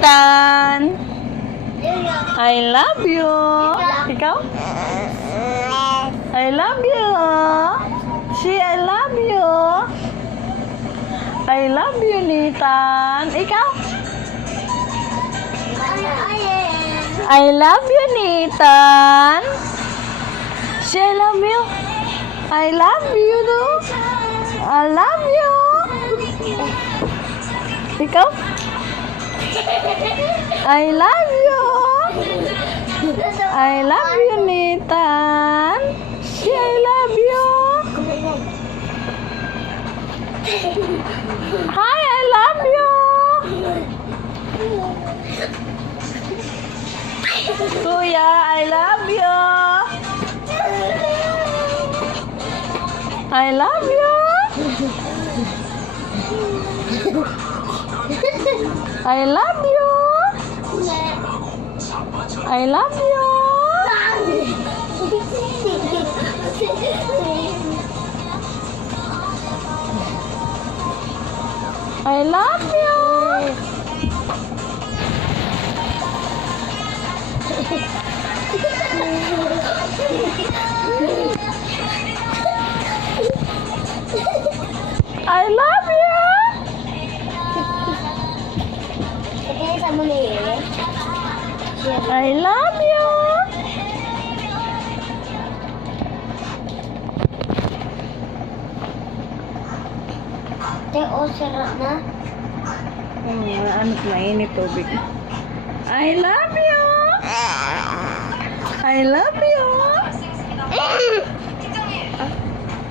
Nathan. I love you. Ikaw? I love you. See, I love you. I love you, Nathan. Ikaw? I love you, Nathan. See, I love you. I love you, too. I love you. Ikaw? I love you. I love you, Nathan. See, I love you. Hi, I love you. Kuya, I love you. I love you. I love you. I love you. I love you. I love you. I love you. Sarap na. Ano, mainit tubig. I love you. I love you.